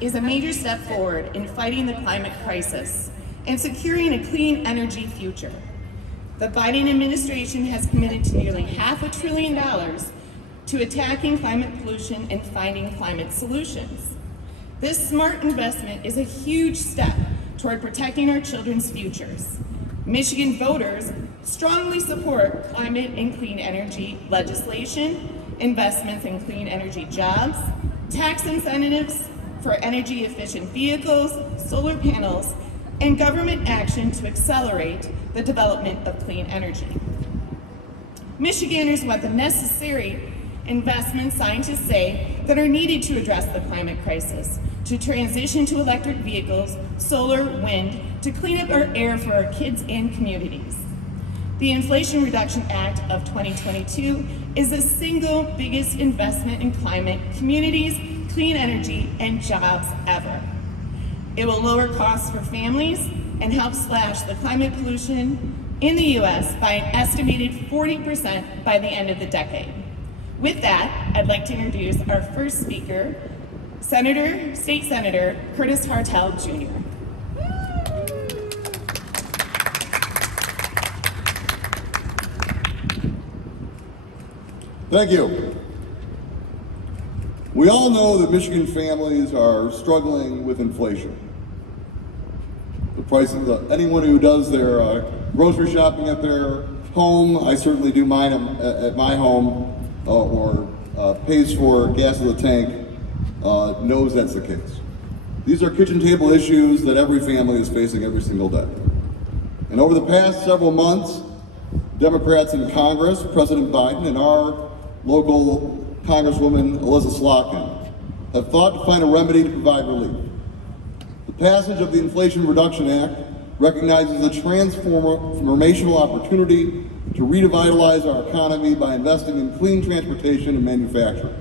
is a major step forward in fighting the climate crisis and securing a clean energy future. The Biden administration has committed to nearly $500 billion to attacking climate pollution and finding climate solutions. This smart investment is a huge step toward protecting our children's futures. Michigan voters strongly support climate and clean energy legislation, investments in clean energy jobs, tax incentives for energy efficient vehicles, solar panels, and government action to accelerate the development of clean energy. Michiganders want the necessary investments scientists say that are needed to address the climate crisis, to transition to electric vehicles, solar, wind, to clean up our air for our kids and communities. The Inflation Reduction Act of 2022 is the single biggest investment in climate, communities, clean energy, and jobs ever. It will lower costs for families and help slash the climate pollution in the U.S. by an estimated 40% by the end of the decade. With that, I'd like to introduce our first speaker, State Senator Curtis Hertel, Jr. Thank you. We all know that Michigan families are struggling with inflation. The prices of anyone who does their grocery shopping at their home, I certainly do mine at my home, or pays for gas in the tank, knows that's the case. These are kitchen table issues that every family is facing every single day. And over the past several months, Democrats in Congress, President Biden, and our local Congresswoman Elizabeth Slotkin have fought to find a remedy to provide relief. The passage of the Inflation Reduction Act recognizes a transformational opportunity to revitalize our economy by investing in clean transportation and manufacturing.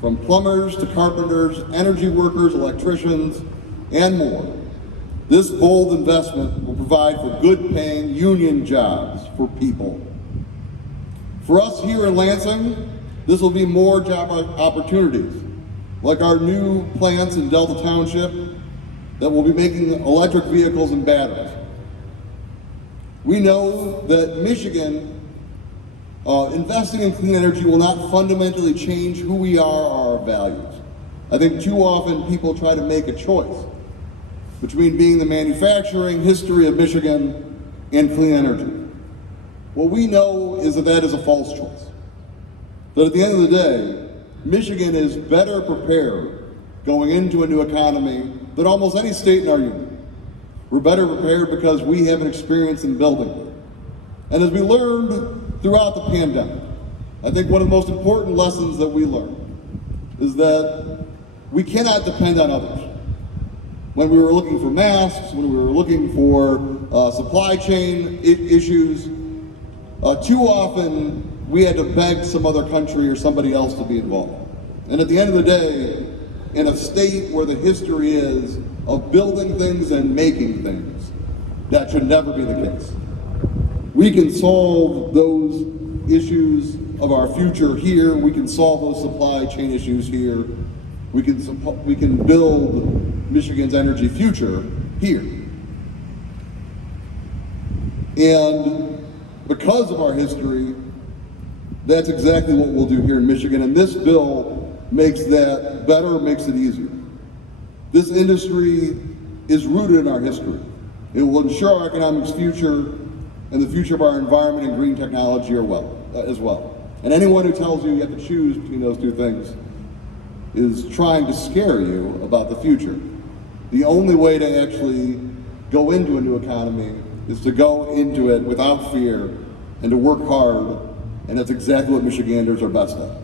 From plumbers to carpenters, energy workers, electricians, and more, this bold investment will provide for good-paying union jobs for people. For us here in Lansing, this will be more job opportunities, like our new plants in Delta Township that will be making electric vehicles and batteries. We know that Michigan investing in clean energy will not fundamentally change who we are or our values. I think too often people try to make a choice between being the manufacturing history of Michigan and clean energy. What we know is that that is a false choice. That at the end of the day, Michigan is better prepared going into a new economy than almost any state in our union. We're better prepared because we have an experience in building. And as we learned throughout the pandemic, I think one of the most important lessons that we learned is that we cannot depend on others. When we were looking for masks, when we were looking for supply chain issues, too often we had to beg some other country or somebody else to be involved. And at the end of the day, in a state where the history is of building things and making things, that should never be the case. We can solve those issues of our future here. We can solve those supply chain issues here. We can build Michigan's energy future here. And because of our history, that's exactly what we'll do here in Michigan. And this bill makes that better, makes it easier. This industry is rooted in our history. It will ensure our economic's future and the future of our environment and green technology as well. And anyone who tells you you have to choose between those two things is trying to scare you about the future. The only way to actually go into a new economy is to go into it without fear and to work hard, and that's exactly what Michiganders are best at.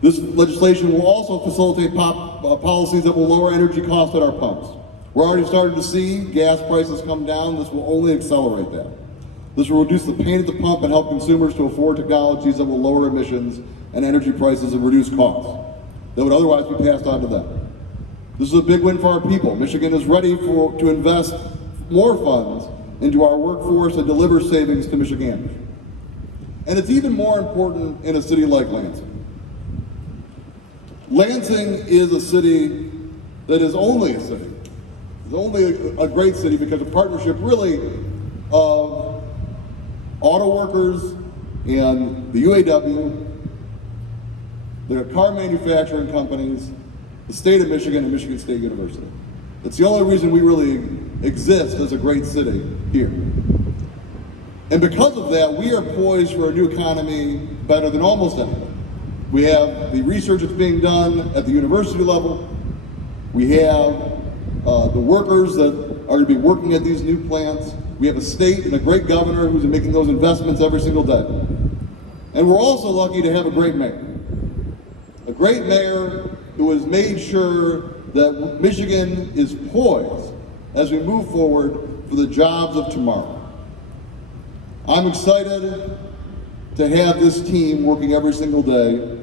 This legislation will also facilitate policies that will lower energy costs at our pumps. We're already starting to see gas prices come down. This will only accelerate that. This will reduce the pain at the pump and help consumers to afford technologies that will lower emissions and energy prices and reduce costs that would otherwise be passed on to them. This is a big win for our people. Michigan is ready to invest more funds into our workforce and deliver savings to Michiganders. And it's even more important in a city like Lansing. Lansing is a city that is only a city. It's only a great city because of partnership really of auto workers and the UAW, the car manufacturing companies, the state of Michigan, and Michigan State University. It's the only reason we really exist as a great city here. And because of that, we are poised for a new economy better than almost anyone. We have the research that's being done at the university level. We have the workers that are going to be working at these new plants. We have a state and a great governor who's making those investments every single day. And we're also lucky to have a great mayor. A great mayor who has made sure that Michigan is poised as we move forward for the jobs of tomorrow. I'm excited to have this team working every single day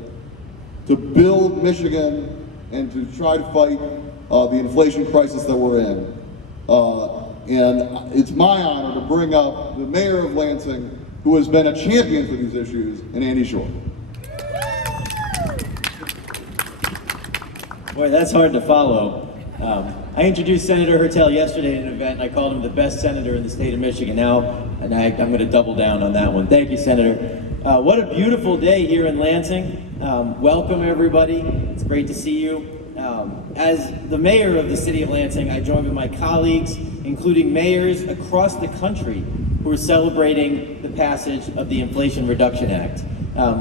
to build Michigan and to try to fight the inflation crisis that we're in. And it's my honor to bring up the mayor of Lansing, who has been a champion for these issues, and Andy Shore. Boy, that's hard to follow. I introduced Senator Hertel yesterday at an event, and I called him the best senator in the state of Michigan. Now, and I'm going to double down on that one. Thank you, Senator. What a beautiful day here in Lansing. Welcome, everybody. It's great to see you. As the mayor of the city of Lansing, I joined with my colleagues, including mayors across the country, who are celebrating the passage of the Inflation Reduction Act.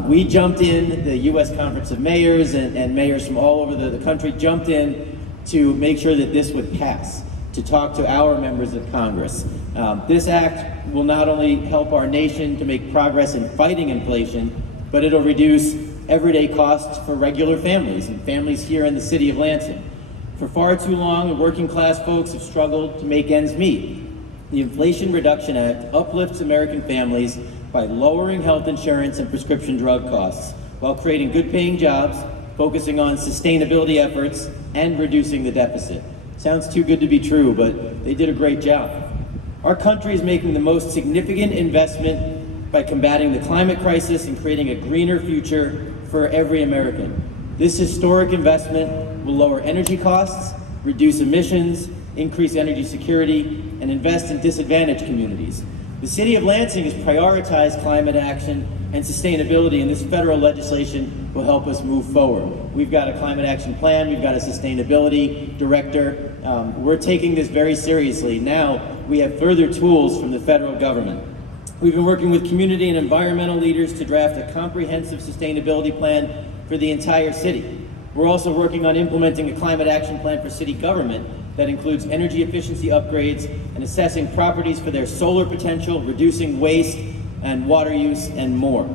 We jumped in, the U.S. Conference of Mayors and mayors from all over the country jumped in to make sure that this would pass, to talk to our members of Congress. This act will not only help our nation to make progress in fighting inflation, but it'll reduce everyday costs for regular families and families here in the city of Lansing. For far too long, working class folks have struggled to make ends meet. The Inflation Reduction Act uplifts American families by lowering health insurance and prescription drug costs while creating good paying jobs, focusing on sustainability efforts, and reducing the deficit. Sounds too good to be true, but they did a great job. Our country is making the most significant investment by combating the climate crisis and creating a greener future for every American. This historic investment will lower energy costs, reduce emissions, increase energy security, and invest in disadvantaged communities. The city of Lansing has prioritized climate action and sustainability, and this federal legislation will help us move forward. We've got a climate action plan, we've got a sustainability director. We're taking this very seriously. Now we have further tools from the federal government. We've been working with community and environmental leaders to draft a comprehensive sustainability plan for the entire city. We're also working on implementing a climate action plan for city government that includes energy efficiency upgrades and assessing properties for their solar potential, reducing waste and water use, and more.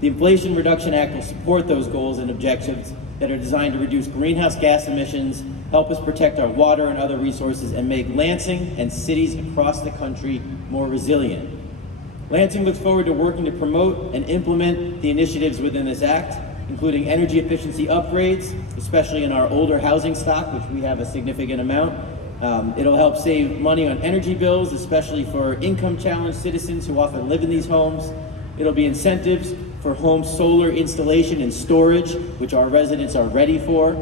The Inflation Reduction Act will support those goals and objectives that are designed to reduce greenhouse gas emissions, help us protect our water and other resources, and make Lansing and cities across the country more resilient. Lansing looks forward to working to promote and implement the initiatives within this act, including energy efficiency upgrades, especially in our older housing stock, which we have a significant amount. It'll help save money on energy bills, especially for income-challenged citizens who often live in these homes. It'll be incentives for home solar installation and storage, which our residents are ready for.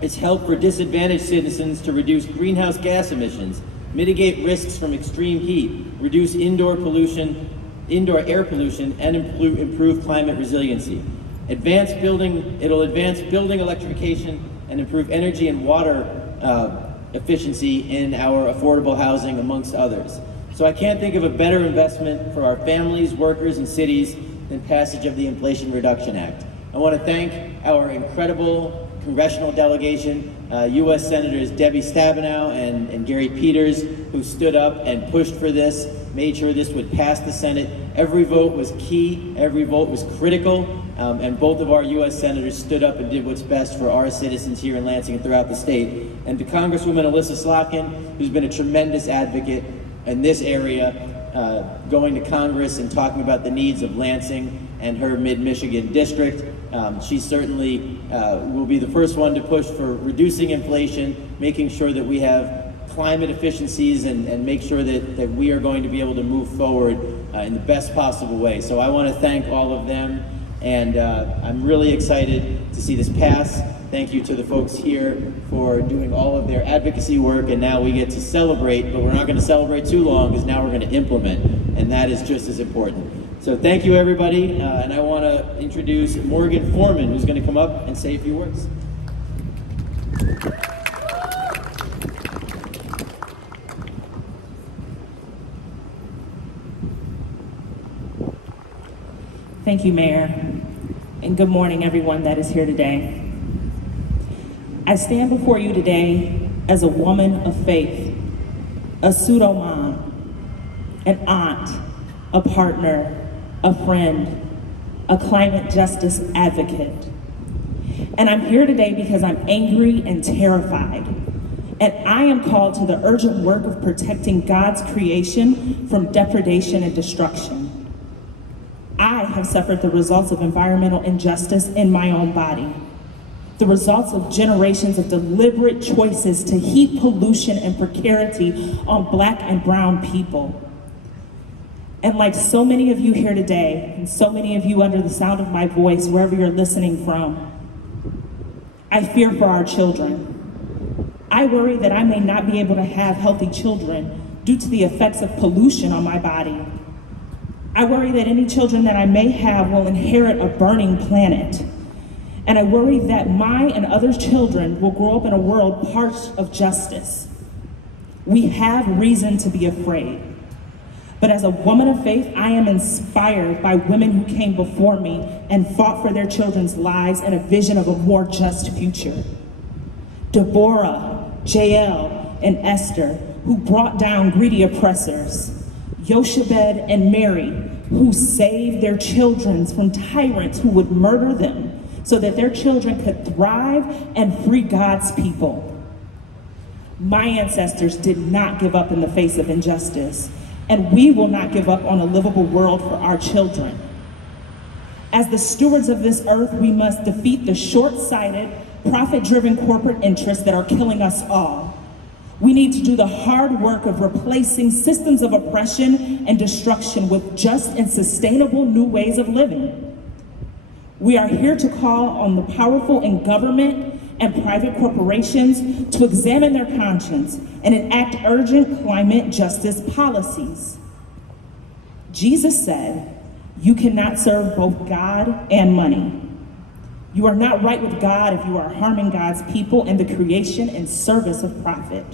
It's help for disadvantaged citizens to reduce greenhouse gas emissions, mitigate risks from extreme heat, reduce indoor air pollution, and improve climate resiliency. It'll advance building electrification and improve energy and water efficiency in our affordable housing, amongst others. So I can't think of a better investment for our families, workers, and cities than passage of the Inflation Reduction Act. I want to thank our incredible congressional delegation, U.S. Senators Debbie Stabenow and Gary Peters, who stood up and pushed for this, made sure this would pass the Senate. Every vote was key, every vote was critical, and both of our U.S. Senators stood up and did what's best for our citizens here in Lansing and throughout the state. And to Congresswoman Alyssa Slotkin, who's been a tremendous advocate in this area, going to Congress and talking about the needs of Lansing and her mid-Michigan district. She certainly will be the first one to push for reducing inflation, making sure that we have climate efficiencies and make sure that we are going to be able to move forward in the best possible way. So I want to thank all of them, and I'm really excited to see this pass. Thank you to the folks here for doing all of their advocacy work, and now we get to celebrate, but we're not going to celebrate too long because now we're going to implement, and that is just as important. So thank you, everybody, and I want to introduce Morgan Foreman, who's going to come up and say a few words. Thank you, Mayor, and good morning, everyone that is here today. I stand before you today as a woman of faith, a pseudo-mom, an aunt, a partner, a friend, a climate justice advocate. And I'm here today because I'm angry and terrified. And I am called to the urgent work of protecting God's creation from depredation and destruction. I have suffered the results of environmental injustice in my own body. The results of generations of deliberate choices to heap pollution and precarity on Black and brown people. And like so many of you here today, and so many of you under the sound of my voice, wherever you're listening from, I fear for our children. I worry that I may not be able to have healthy children due to the effects of pollution on my body. I worry that any children that I may have will inherit a burning planet. And I worry that my and others' children will grow up in a world parched of justice. We have reason to be afraid. But as a woman of faith, I am inspired by women who came before me and fought for their children's lives and a vision of a more just future. Deborah, Jael, and Esther, who brought down greedy oppressors. Yochebed and Mary, who saved their children from tyrants who would murder them so that their children could thrive and free God's people. My ancestors did not give up in the face of injustice, and we will not give up on a livable world for our children. As the stewards of this earth, we must defeat the short-sighted, profit-driven corporate interests that are killing us all. We need to do the hard work of replacing systems of oppression and destruction with just and sustainable new ways of living. We are here to call on the powerful in government and private corporations to examine their conscience and enact urgent climate justice policies. Jesus said, "You cannot serve both God and money." You are not right with God if you are harming God's people and the creation and service of profit.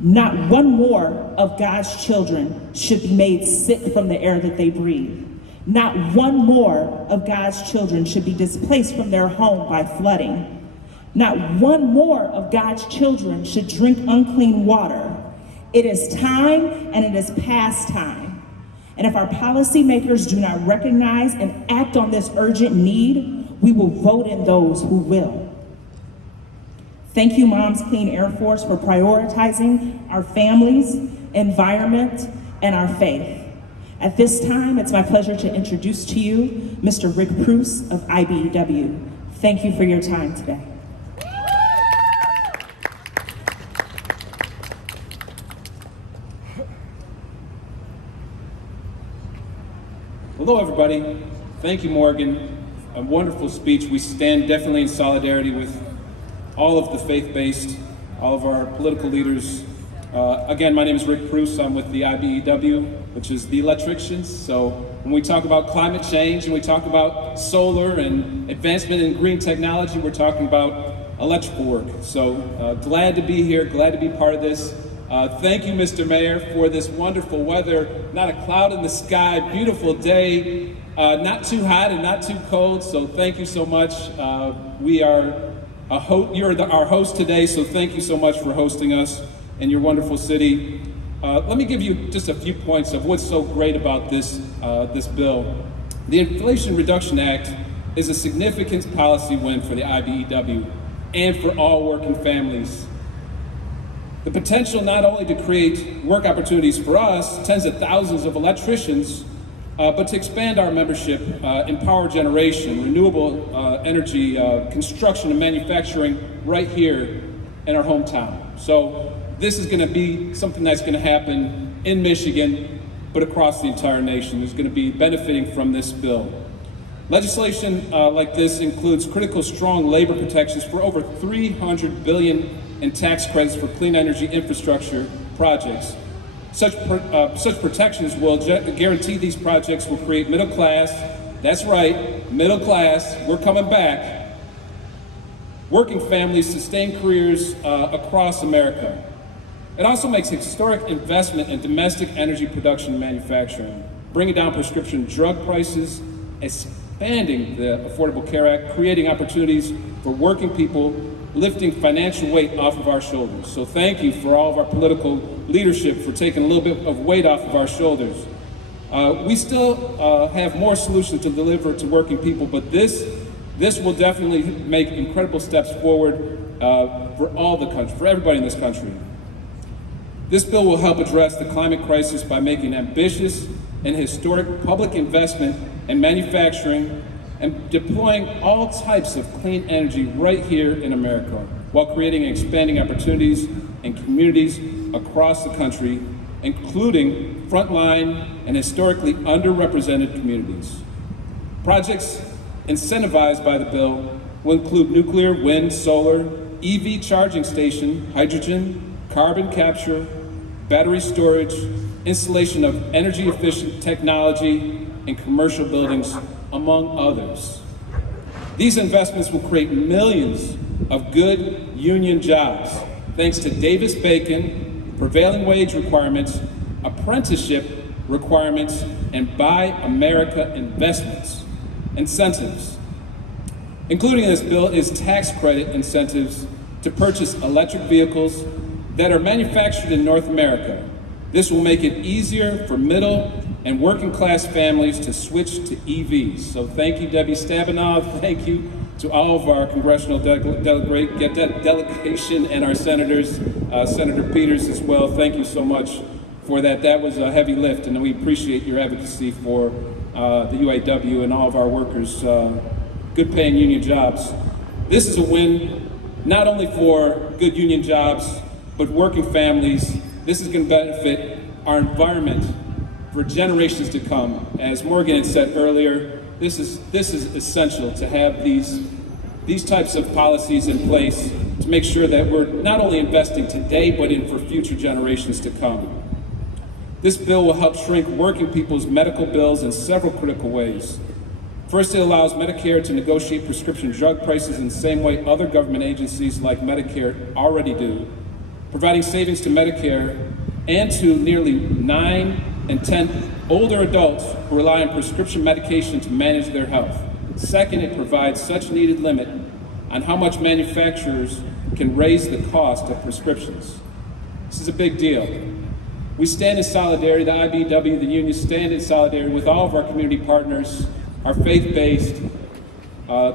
Not one more of God's children should be made sick from the air that they breathe. Not one more of God's children should be displaced from their home by flooding. Not one more of God's children should drink unclean water. It is time, and it is past time. And if our policymakers do not recognize and act on this urgent need, we will vote in those who will. Thank you, Moms Clean Air Force, for prioritizing our families, environment, and our faith. At this time, it's my pleasure to introduce to you Mr. Rick Pruce of IBEW. Thank you for your time today. Hello, everybody. Thank you, Morgan. A wonderful speech. We stand definitely in solidarity with all of the faith-based, all of our political leaders. Again, my name is Rick Pruce. I'm with the IBEW, which is the electricians. So when we talk about climate change and we talk about solar and advancement in green technology, we're talking about electrical work. So glad to be here, glad to be part of this. Thank you, Mr. Mayor, for this wonderful weather. Not a cloud in the sky, beautiful day, not too hot and not too cold. So thank you so much. We are you're our host today, so thank you so much for hosting us in your wonderful city. Let me give you just a few points of what's so great about this bill. The Inflation Reduction Act is a significant policy win for the IBEW and for all working families. The potential not only to create work opportunities for us, tens of thousands of electricians, but to expand our membership in power generation, renewable energy, construction and manufacturing right here in our hometown. So this is going to be something that's going to happen in Michigan, but across the entire nation. There's going to be benefiting from this bill. Legislation like this includes critical strong labor protections for over $300 billion in tax credits for clean energy infrastructure projects. Such protections will guarantee these projects will create middle class, that's right, middle class, we're coming back, working families, sustain careers across America. It also makes historic investment in domestic energy production and manufacturing, bringing down prescription drug prices, expanding the Affordable Care Act, creating opportunities for working people, lifting financial weight off of our shoulders. So thank you for all of our political leadership for taking a little bit of weight off of our shoulders. We still have more solutions to deliver to working people, but this will definitely make incredible steps forward for all the country, for everybody in this country. This bill will help address the climate crisis by making ambitious and historic public investment in manufacturing and deploying all types of clean energy right here in America, while creating and expanding opportunities in communities across the country, including frontline and historically underrepresented communities. Projects incentivized by the bill will include nuclear, wind, solar, EV charging station, hydrogen, carbon capture, battery storage, installation of energy-efficient technology in commercial buildings, among others. These investments will create millions of good union jobs, thanks to Davis-Bacon, prevailing wage requirements, apprenticeship requirements, and Buy America investments, incentives. Including in this bill is tax credit incentives to purchase electric vehicles that are manufactured in North America. This will make it easier for middle and working class families to switch to EVs. So thank you, Debbie Stabenow. Thank you to all of our congressional delegation and our senators, Senator Peters as well. Thank you so much for that. That was a heavy lift, and we appreciate your advocacy for the UAW and all of our workers, good paying union jobs. This is a win not only for good union jobs, but working families. This is going to benefit our environment for generations to come. As Morgan had said earlier, this is essential to have these types of policies in place to make sure that we're not only investing today, but in for future generations to come. This bill will help shrink working people's medical bills in several critical ways. First, it allows Medicare to negotiate prescription drug prices in the same way other government agencies like Medicare already do, providing savings to Medicare and to nearly 9 in 10 older adults who rely on prescription medication to manage their health. Second, it provides such needed limit on how much manufacturers can raise the cost of prescriptions. This is a big deal. We stand in solidarity, the IBEW, the union, stand in solidarity with all of our community partners, our faith-based,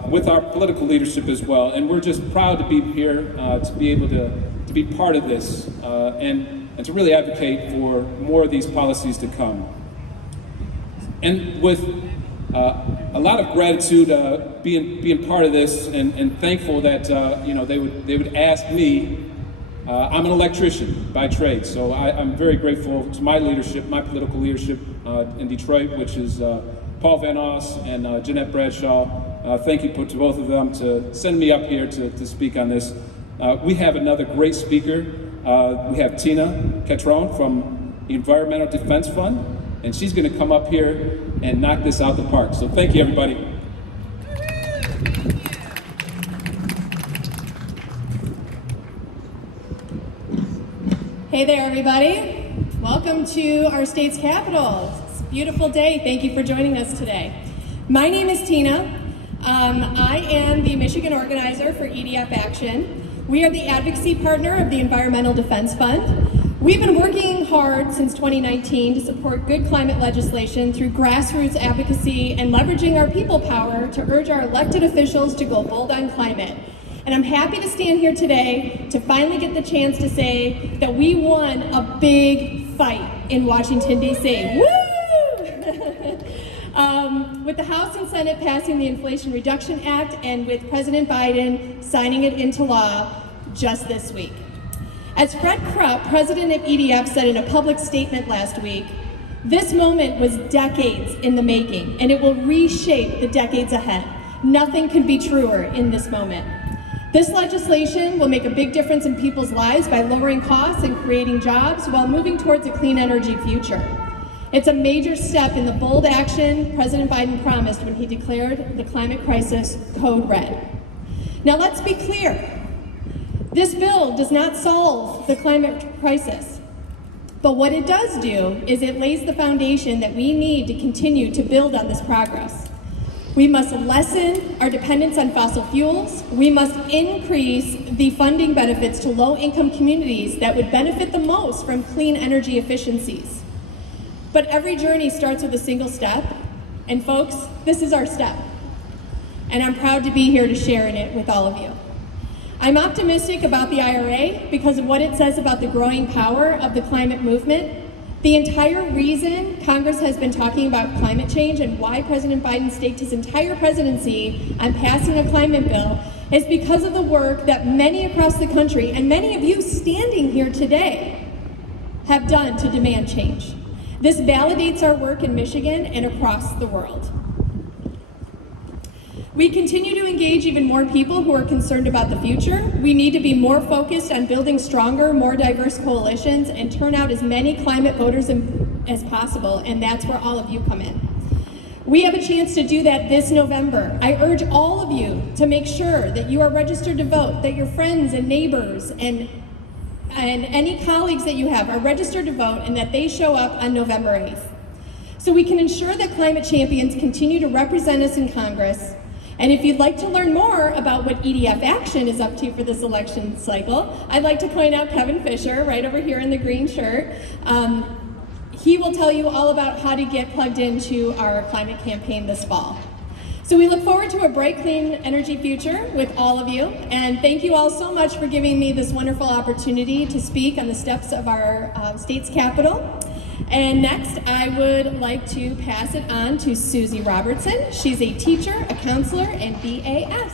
with our political leadership as well. And we're just proud to be here, to be able to be part of this, and to really advocate for more of these policies to come. And with a lot of gratitude being part of this, and thankful that they would ask me. I'm an electrician by trade, so I'm very grateful to my leadership, my political leadership in Detroit, which is Paul Van Oss and Jeanette Bradshaw. Thank you to both of them to send me up here to speak on this. We have another great speaker. We have Tina Catron from the Environmental Defense Fund, and she's going to come up here and knock this out the park. So thank you, everybody. Hey there, everybody. Welcome to our state's capital. It's a beautiful day. Thank you for joining us today. My name is Tina. I am the Michigan organizer for EDF Action. We are the advocacy partner of the Environmental Defense Fund. We've been working hard since 2019 to support good climate legislation through grassroots advocacy and leveraging our people power to urge our elected officials to go bold on climate. And I'm happy to stand here today to finally get the chance to say that we won a big fight in Washington, D.C. Woo! With the House and Senate passing the Inflation Reduction Act and with President Biden signing it into law just this week. As Fred Krupp, president of EDF, said in a public statement last week, This moment was decades in the making, and it will reshape the decades ahead. Nothing could be truer in this moment. This legislation will make a big difference in people's lives by lowering costs and creating jobs while moving towards a clean energy future. It's a major step in the bold action President Biden promised when he declared the climate crisis code red. Now let's be clear. This bill does not solve the climate crisis, but what it does do is it lays the foundation that we need to continue to build on this progress. We must lessen our dependence on fossil fuels. We must increase the funding benefits to low-income communities that would benefit the most from clean energy efficiencies. But every journey starts with a single step, and folks, this is our step. And I'm proud to be here to share in it with all of you. I'm optimistic about the IRA because of what it says about the growing power of the climate movement. The entire reason Congress has been talking about climate change and why President Biden staked his entire presidency on passing a climate bill is because of the work that many across the country and many of you standing here today have done to demand change. This validates our work in Michigan and across the world. We continue to engage even more people who are concerned about the future. We need to be more focused on building stronger, more diverse coalitions and turn out as many climate voters as possible, and that's where all of you come in. We have a chance to do that this November. I urge all of you to make sure that you are registered to vote, that your friends and neighbors and any colleagues that you have are registered to vote, and that they show up on November 8th. So we can ensure that climate champions continue to represent us in Congress. And if you'd like to learn more about what EDF Action is up to for this election cycle, I'd like to point out Kevin Fisher, right over here in the green shirt. He will tell you all about how to get plugged into our climate campaign this fall. So we look forward to a bright, clean energy future with all of you, and thank you all so much for giving me this wonderful opportunity to speak on the steps of our state's capitol. And next, I would like to pass it on to Susie Robertson. She's a teacher, a counselor, and BAS.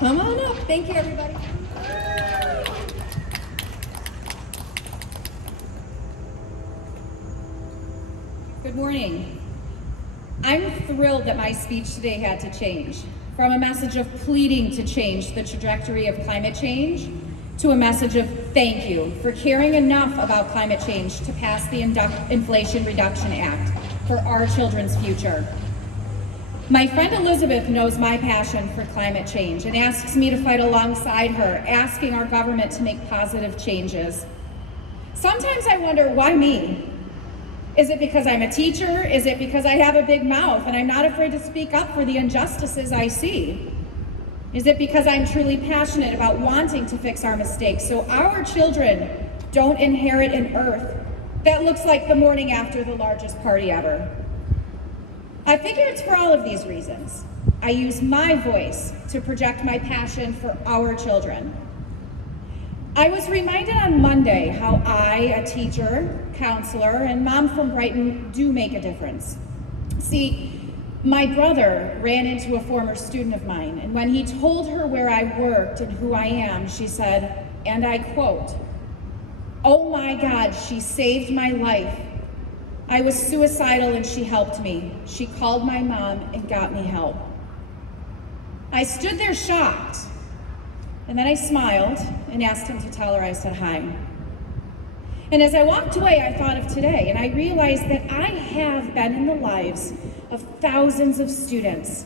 Come on up. Thank you, everybody. Good morning. I'm thrilled that my speech today had to change from a message of pleading to change the trajectory of climate change to a message of thank you for caring enough about climate change to pass the Inflation Reduction Act for our children's future. My friend Elizabeth knows my passion for climate change and asks me to fight alongside her, asking our government to make positive changes. Sometimes I wonder, why me? Is it because I'm a teacher? Is it because I have a big mouth and I'm not afraid to speak up for the injustices I see? Is it because I'm truly passionate about wanting to fix our mistakes so our children don't inherit an earth that looks like the morning after the largest party ever? I figure it's for all of these reasons. I use my voice to project my passion for our children. I was reminded on Monday how I, a teacher, counselor, and mom from Brighton do make a difference. See, my brother ran into a former student of mine, and when he told her where I worked and who I am, she said, and I quote, "Oh my God, she saved my life. I was suicidal and she helped me. She called my mom and got me help." I stood there shocked, and then I smiled and asked him to tell her I said hi. And as I walked away, I thought of today, and I realized that I have been in the lives of thousands of students.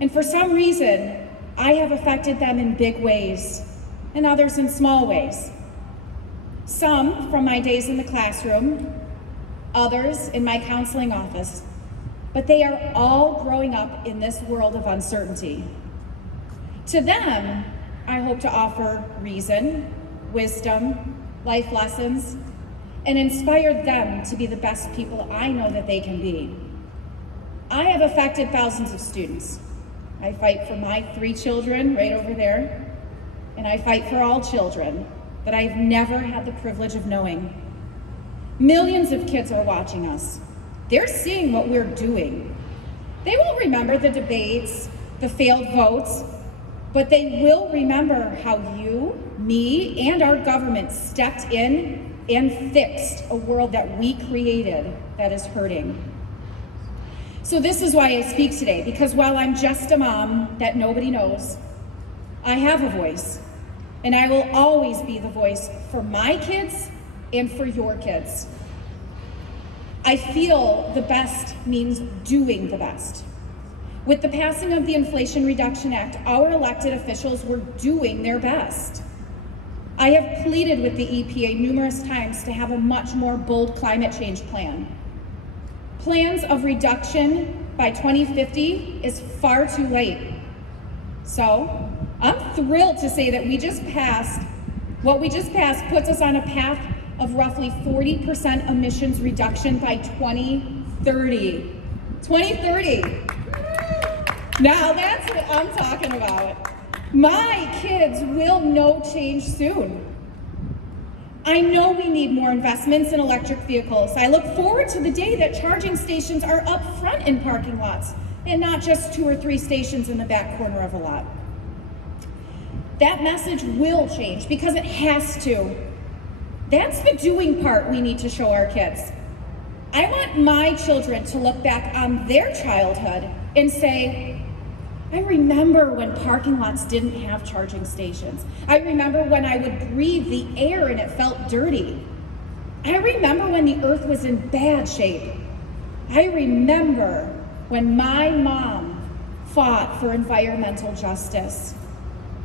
And for some reason, I have affected them in big ways, and others in small ways. Some from my days in the classroom, others in my counseling office, but they are all growing up in this world of uncertainty. To them, I hope to offer reason, wisdom, life lessons, and inspire them to be the best people I know that they can be. I have affected thousands of students. I fight for my 3 children right over there, and I fight for all children that I've never had the privilege of knowing. Millions of kids are watching us. They're seeing what we're doing. They won't remember the debates, the failed votes, but they will remember how you, me, and our government stepped in and fixed a world that we created that is hurting. So this is why I speak today, because while I'm just a mom that nobody knows, I have a voice, and I will always be the voice for my kids and for your kids. I feel the best means doing the best. With the passing of the Inflation Reduction Act, our elected officials were doing their best. I have pleaded with the EPA numerous times to have a much more bold climate change plan. Plans of reduction by 2050 is far too late. So, I'm thrilled to say that what we just passed puts us on a path of roughly 40% emissions reduction by 2030. 2030. Now that's what I'm talking about. My kids will know change soon. I know we need more investments in electric vehicles. I look forward to the day that charging stations are up front in parking lots and not just 2 or 3 stations in the back corner of a lot. That message will change because it has to. That's the doing part we need to show our kids. I want my children to look back on their childhood and say, I remember when parking lots didn't have charging stations. I remember when I would breathe the air and it felt dirty. I remember when the earth was in bad shape. I remember when my mom fought for environmental justice.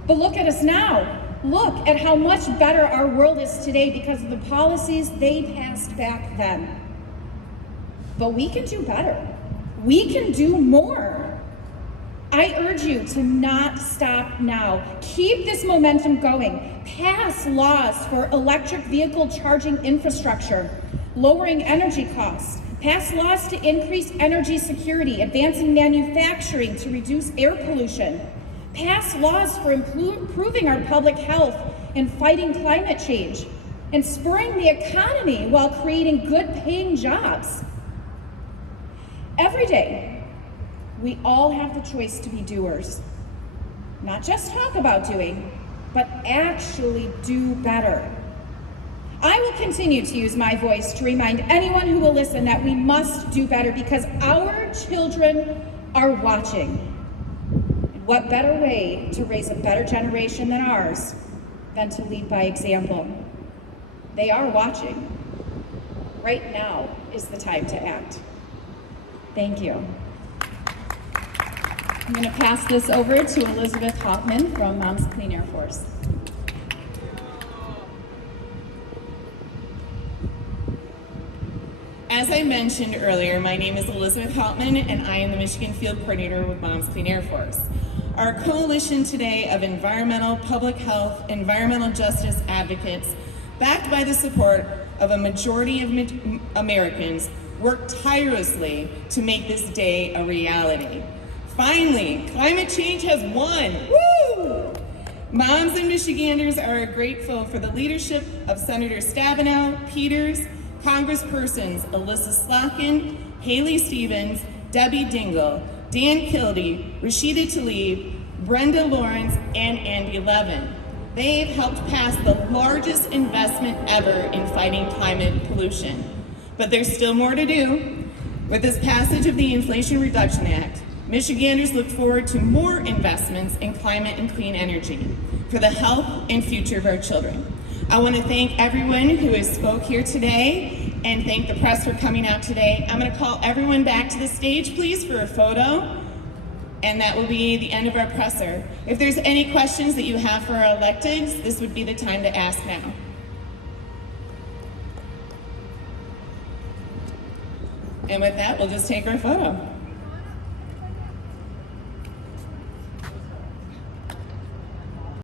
But look at us now. Look at how much better our world is today because of the policies they passed back then. But we can do better. We can do more. I urge you to not stop now. Keep this momentum going. Pass laws for electric vehicle charging infrastructure, lowering energy costs. Pass laws to increase energy security, advancing manufacturing to reduce air pollution. Pass laws for improving our public health and fighting climate change, and spurring the economy while creating good-paying jobs. Every day, we all have the choice to be doers. Not just talk about doing, but actually do better. I will continue to use my voice to remind anyone who will listen that we must do better because our children are watching. And what better way to raise a better generation than ours than to lead by example? They are watching. Right now is the time to act. Thank you. I'm going to pass this over to Elizabeth Hoffman from Moms Clean Air Force. As I mentioned earlier, my name is Elizabeth Hoffman, and I am the Michigan Field Coordinator with Moms Clean Air Force. Our coalition today of environmental, public health, environmental justice advocates, backed by the support of a majority of Americans, work tirelessly to make this day a reality. Finally, climate change has won. Woo! Moms and Michiganders are grateful for the leadership of Senator Stabenow, Peters, Congresspersons Alyssa Slotkin, Haley Stevens, Debbie Dingell, Dan Kildee, Rashida Tlaib, Brenda Lawrence, and Andy Levin. They've helped pass the largest investment ever in fighting climate pollution. But there's still more to do. With this passage of the Inflation Reduction Act, Michiganders look forward to more investments in climate and clean energy for the health and future of our children. I want to thank everyone who has spoke here today and thank the press for coming out today. I'm going to call everyone back to the stage, please, for a photo, and that will be the end of our presser. If there's any questions that you have for our electeds, this would be the time to ask now. And with that, we'll just take our photo.